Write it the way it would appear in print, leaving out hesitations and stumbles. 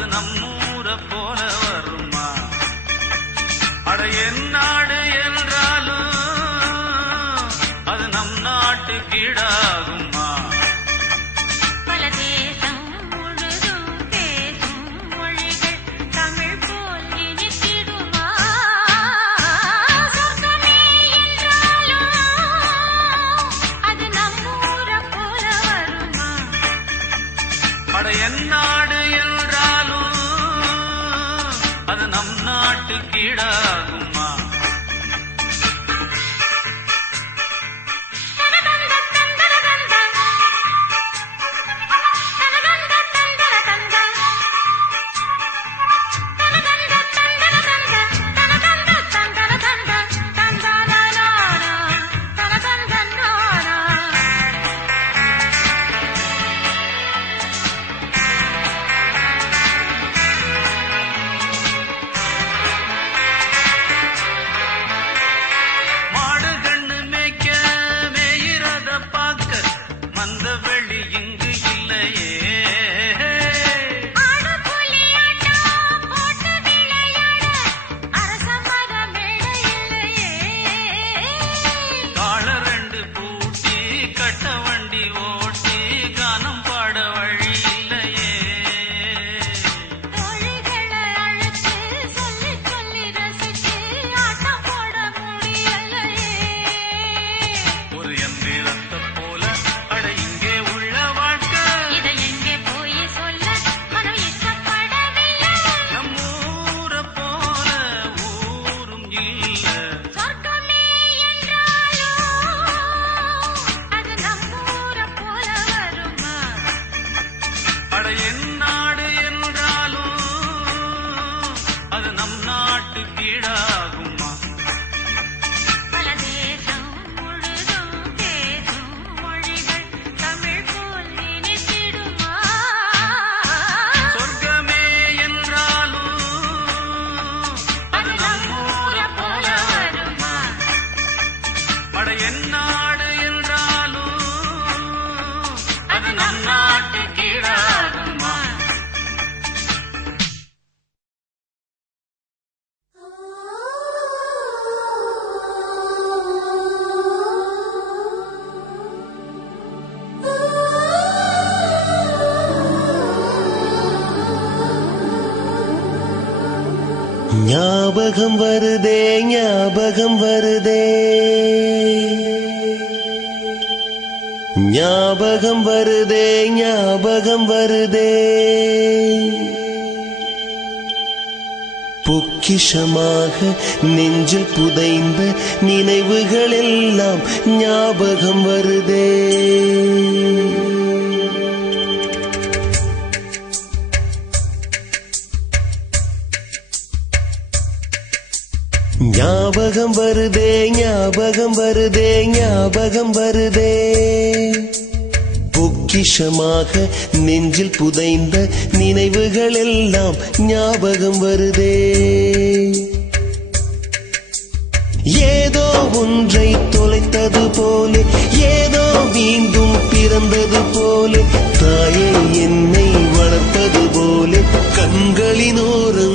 அது நம்மூர போல வருமா? அட என் நாடு என்றாலும் அது நம் நாட்டு கீழாகுமா? பல தேசம் முழுதும் பேசும் மொழிகள் தமிழ் போல் இனித்திடுமா? சொர்க்கமே என்றாலும் அது நம்மூர போல வருமா? அட என் நாடு என்றாலும் அது நம் நாட்டு கீழாகுமா? என் நாடு என்றாலும் அது நம் நாட்டு கீழாகுமா? பல தேசம் முழுதும் பேசும் மொழிகள் தமிழ் போல் இனித்திடுமா? சொர்க்கமே என்றாலும் அது நம்மூர போல வருமா? அட என் நாடு என்றாலும் அது நம் நாட்டு கீழாகுமா? ஞாபகம் வருதே ஞாபகம் வருதே ஞாபகம் வருதே ஞாபகம் வருதே பொக்கிஷமாக நெஞ்சில் புதைந்த நினைவுகள் எல்லாம் ஞாபகம் வருதே. ஞாபகம் வருதே ஞாபகம் வருதே ஞாபகம் வருதே பொக்கிஷமாக நெஞ்சில் புதைந்த நினைவுகள் எல்லாம் ஞாபகம் வருதே. ஏதோ ஒன்றை தொலைத்தது போலே ஏதோ மீண்டும் பிறந்தது போலே தாயே என்னை வளர்ப்பது போலே கண்களினோரம்